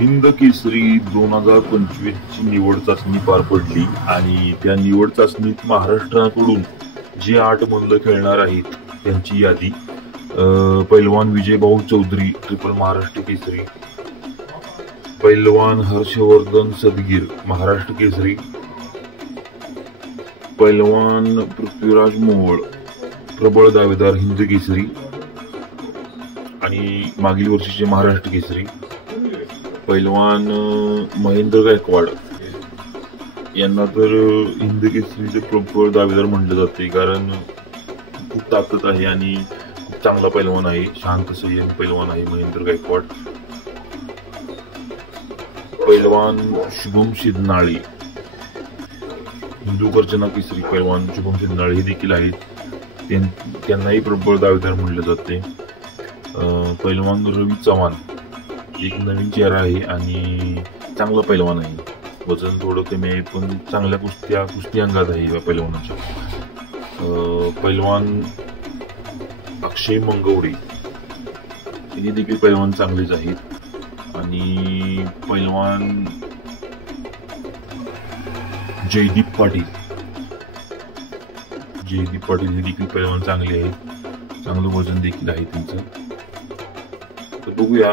हिंद केसरी 2025 ची निवड चाचणी पार पडली आणि त्या निवड चाचणीत महाराष्ट्राकडून जे 8 मल्ल खेळणार आहेत त्यांची यादी पैलवान विजयभाऊ चौधरी ट्रिपल महाराष्ट्र केसरी, पैलवान हर्षवर्धन सदगीर महाराष्ट्र केसरी, पैलवान पृथ्वीराज मोहोळ प्रबळ दावेदार हिंद केसरी आणि मागील वर्षीचे महाराष्ट्र केसरी, पैलवान महेंद्र गायकवाड यांना तर हिंद केसरीचे प्रबळ दावेदार म्हटले जाते, कारण खूप ताकद आहे आणि खूप चांगला पैलवान आहे, शांत संयम पैलवान आहे महेंद्र गायकवाड. पैलवान शुभम शिंदे हिंदू गर्जना केसरी पैलवान शुभम शिंदे हे देखील आहेत, त्यांनाही प्रबळ दावेदार म्हटले जाते. पैलवान रवी चव्हाण एक नवीन चेहरा आहे आणि चांगला पैलवान आहे, वजन थोडं कमी आहे पण चांगल्या कुस्ती अंगात आहे या पैलवानाच्या. पैलवान अक्षय मंगवडे हे देखील पैलवान चांगलेच आहेत आणि पैलवान जयदीप पाटील हे देखील पैलवान चांगले आहेत, चांगलं वजन देखील आहे त्यांचं. तर बघूया